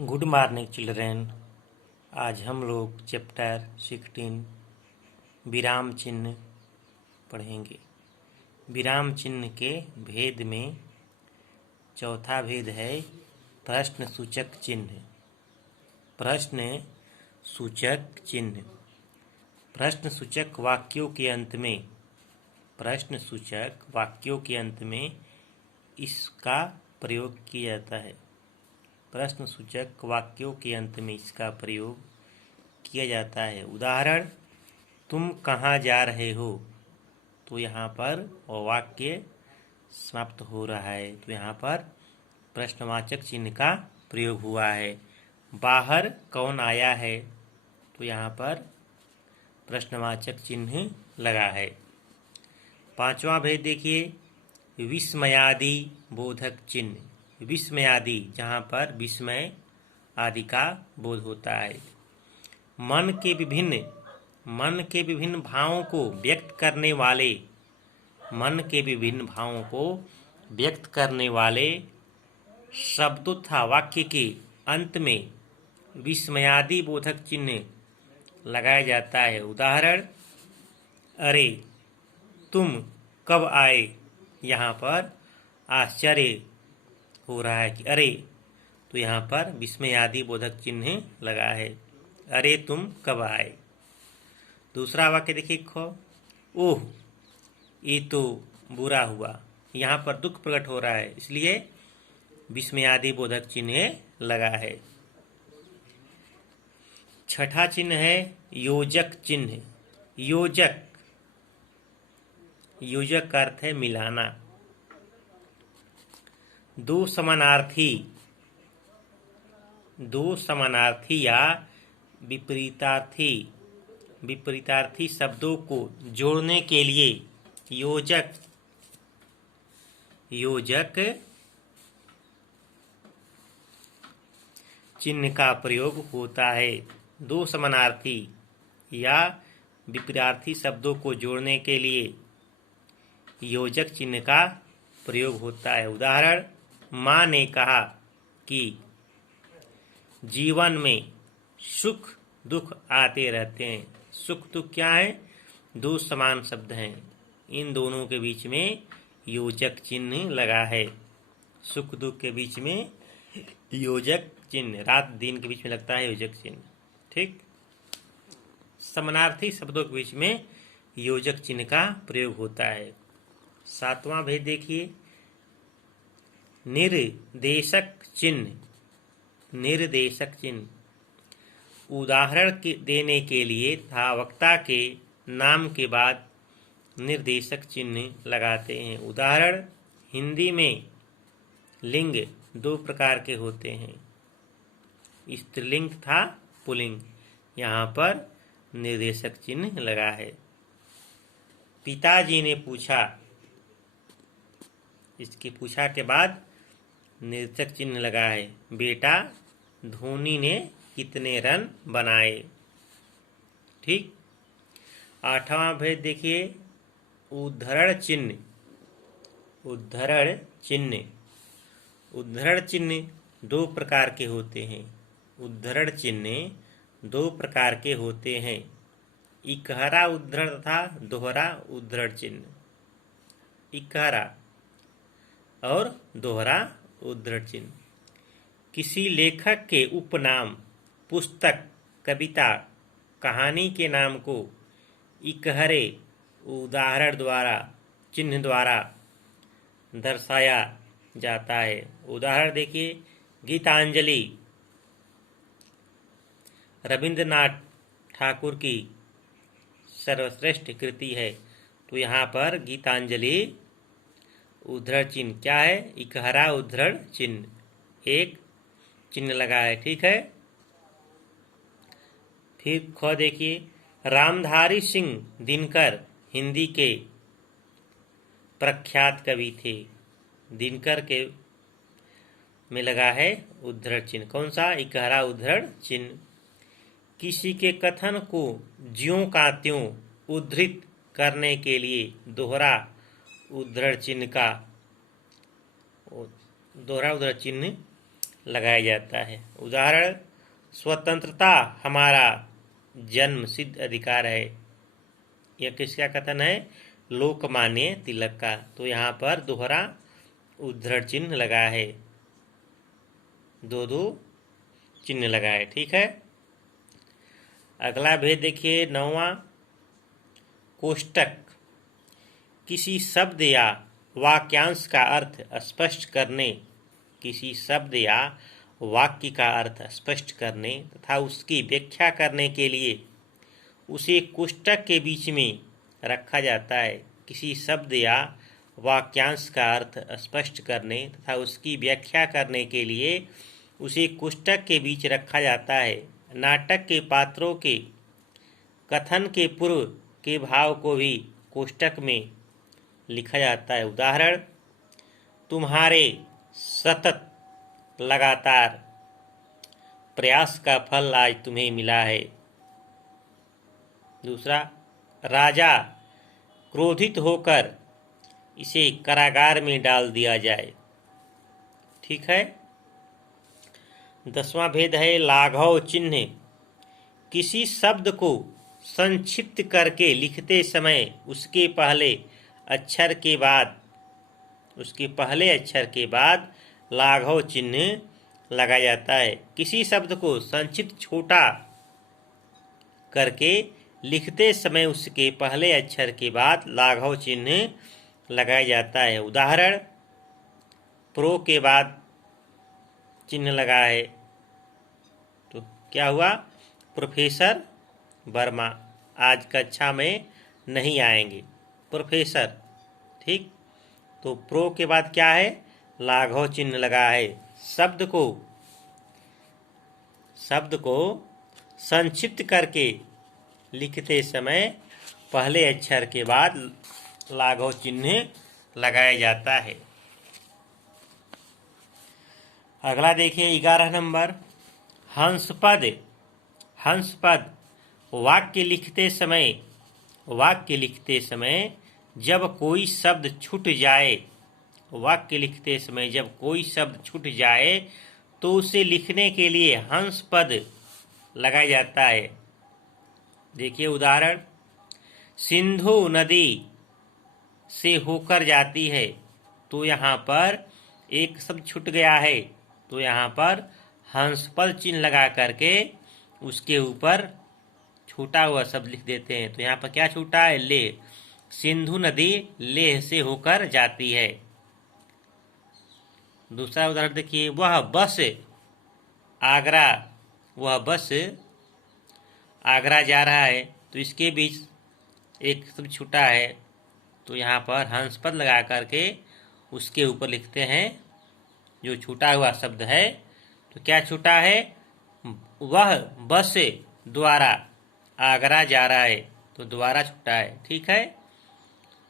Good morning children. आज हम लोग चैप्टर 16 विराम चिन्ह पढ़ेंगे। विराम चिन्ह के भेद में चौथा भेद है प्रश्न सूचक चिन्ह। प्रश्न सूचक चिन्ह प्रश्न सूचक वाक्यों के अंत में इसका प्रयोग किया जाता है। प्रश्न सूचक वाक्यों के अंत में इसका प्रयोग किया जाता है। उदाहरण, तुम कहाँ जा रहे हो, तो यहाँ पर वाक्य समाप्त हो रहा है, तो यहाँ पर प्रश्नवाचक चिन्ह का प्रयोग हुआ है। बाहर कौन आया है, तो यहाँ पर प्रश्नवाचक चिन्ह लगा है। पांचवा भेद देखिए, विस्मयादि बोधक चिन्ह। विस्मयादि, जहाँ पर विस्मय आदि का बोध होता है। मन के विभिन्न भावों को व्यक्त करने वाले शब्दों तथा वाक्य के अंत में विस्मयादि बोधक चिन्ह लगाया जाता है। उदाहरण, अरे तुम कब आए, यहाँ पर आश्चर्य हो रहा है कि अरे, तो यहाँ पर विस्मयादि बोधक चिन्ह लगा है। अरे तुम कब आए। दूसरा वाक्य देखिए, खो, ओह ये तो बुरा हुआ, यहाँ पर दुख प्रकट हो रहा है, इसलिए विस्मयादि बोधक चिन्ह लगा है। छठा चिन्ह है योजक चिन्ह। योजक का अर्थ है मिलाना। दो समानार्थी या विपरीतार्थी शब्दों को जोड़ने के लिए योजक चिन्ह का प्रयोग होता है। दो समानार्थी या विपरीतार्थी शब्दों को जोड़ने के लिए योजक चिन्ह का प्रयोग होता है। उदाहरण, माँ ने कहा कि जीवन में सुख दुख आते रहते हैं। सुख दुख क्या है, दो समान शब्द हैं, इन दोनों के बीच में योजक चिन्ह लगा है। सुख दुख के बीच में योजक चिन्ह, रात दिन के बीच में लगता है योजक चिन्ह। ठीक, समानार्थी शब्दों के बीच में योजक चिन्ह का प्रयोग होता है। सातवां भेद देखिए, निर्देशक चिन्ह। उदाहरण देने के लिए तथा वक्ता के नाम के बाद निर्देशक चिन्ह लगाते हैं। उदाहरण, हिंदी में लिंग दो प्रकार के होते हैं, स्त्रीलिंग तथा पुल्लिंग, यहाँ पर निर्देशक चिन्ह लगा है। पिताजी ने पूछा, इसके पूछा के बाद निर्देशक चिन्ह लगा है। बेटा, धोनी ने कितने रन बनाए। ठीक, आठवां भेद देखिए, उद्धरण चिन्ह दो प्रकार के होते हैं। इकहरा उद्धरण तथा दोहरा उद्धरण चिन्ह। इकहरा और दोहरा उद्धरण चिन्ह किसी लेखक के उपनाम, पुस्तक, कविता, कहानी के नाम को इकहरे उदाहरण द्वारा चिन्ह द्वारा दर्शाया जाता है। उदाहरण देखिए, गीतांजलि रविंद्रनाथ ठाकुर की सर्वश्रेष्ठ कृति है, तो यहाँ पर गीतांजलि उद्धरण चिन्ह क्या है, इकहरा उद्धरण चिन्ह, एक चिन्ह लगा है। ठीक है, फिर ख देखिए, रामधारी सिंह दिनकर हिंदी के प्रख्यात कवि थे। दिनकर के में लगा है उद्धरण चिन्ह, कौन सा, इकहरा उद्धरण चिन्ह। किसी के कथन को ज्यों का त्यों उद्धृत करने के लिए दोहरा उद्धरण चिन्ह लगाया जाता है। उदाहरण, स्वतंत्रता हमारा जन्म सिद्ध अधिकार है। यह किसका कथन है? लोकमान्य तिलक का। तो यहाँ पर दोहरा उद्धरण चिन्ह लगा है, दो चिन्ह लगा है। ठीक है। अगला भेद देखिए, 9वां, कोष्टक। किसी शब्द या वाक्यांश का अर्थ स्पष्ट करने, किसी शब्द या वाक्य का अर्थ स्पष्ट करने तथा उसकी व्याख्या करने के लिए उसे कोष्टक के बीच में रखा जाता है। किसी शब्द या वाक्यांश का अर्थ स्पष्ट करने तथा उसकी व्याख्या करने के लिए उसे कोष्टक के बीच रखा जाता है। नाटक के पात्रों के कथन के पूर्व के भाव को भी कोष्टक में लिखा जाता है। उदाहरण, तुम्हारे सतत लगातार प्रयास का फल आज तुम्हें मिला है। दूसरा, राजा क्रोधित होकर इसे कारागार में डाल दिया जाए। ठीक है। 10वां भेद है, लाघव चिन्ह। किसी शब्द को संक्षिप्त करके लिखते समय उसके पहले अक्षर के बाद लाघव चिन्ह लगाया जाता है। किसी शब्द को संक्षिप्त छोटा करके लिखते समय उसके पहले अक्षर के बाद लाघव चिन्ह लगाया जाता है। उदाहरण, प्रो के बाद चिन्ह लगा है तो क्या हुआ? प्रोफेसर वर्मा आज कक्षा में नहीं आएंगे। प्रोफेसर। ठीक। तो प्रो के बाद क्या है? लाघव चिन्ह लगा है। शब्द को संक्षिप्त करके लिखते समय पहले अक्षर के बाद लाघव चिन्ह लगाया जाता है। अगला देखिए, 11 नंबर, हंसपद। हंसपद वाक्य लिखते समय जब कोई शब्द छूट जाए तो उसे लिखने के लिए हंस पद लगाया जाता है। देखिए उदाहरण, सिंधु नदी से होकर जाती है, तो यहाँ पर एक शब्द छूट गया है, तो यहाँ पर हंसपद चिन्ह लगा करके उसके ऊपर छूटा हुआ शब्द लिख देते हैं। तो यहाँ पर क्या छूटा है? ले। सिंधु नदी लेह से होकर जाती है। दूसरा उदाहरण देखिए, वह बस आगरा जा रहा है, तो इसके बीच एक शब्द छूटा है, तो यहाँ पर हंसपद लगा करके उसके ऊपर लिखते हैं जो छूटा हुआ शब्द है। तो क्या छूटा है? वह बस द्वारा आगरा जा रहा है, तो द्वारा छूटा है। ठीक है।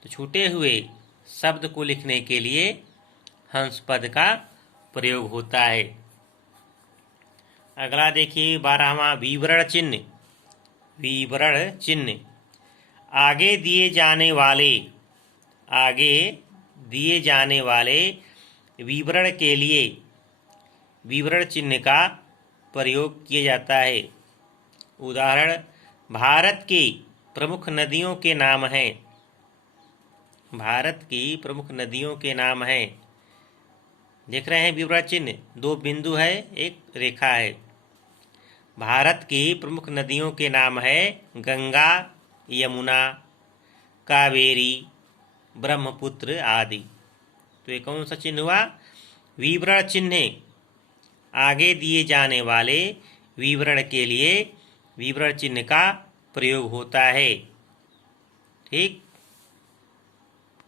तो छूटे हुए शब्द को लिखने के लिए हंसपद का प्रयोग होता है। अगला देखिए 12वां, विवरण चिन्ह। विवरण चिन्ह आगे दिए जाने वाले विवरण के लिए विवरण चिन्ह का प्रयोग किया जाता है। उदाहरण, भारत की प्रमुख नदियों के नाम हैं। भारत की प्रमुख नदियों के नाम हैं। देख रहे हैं विवरण चिन्ह, 2 बिंदु है, एक रेखा है। भारत की प्रमुख नदियों के नाम है गंगा, यमुना, कावेरी, ब्रह्मपुत्र आदि। तो ये कौन सा चिन्ह हुआ? विवरण चिन्ह। आगे दिए जाने वाले विवरण के लिए विवरण चिन्ह का प्रयोग होता है। ठीक।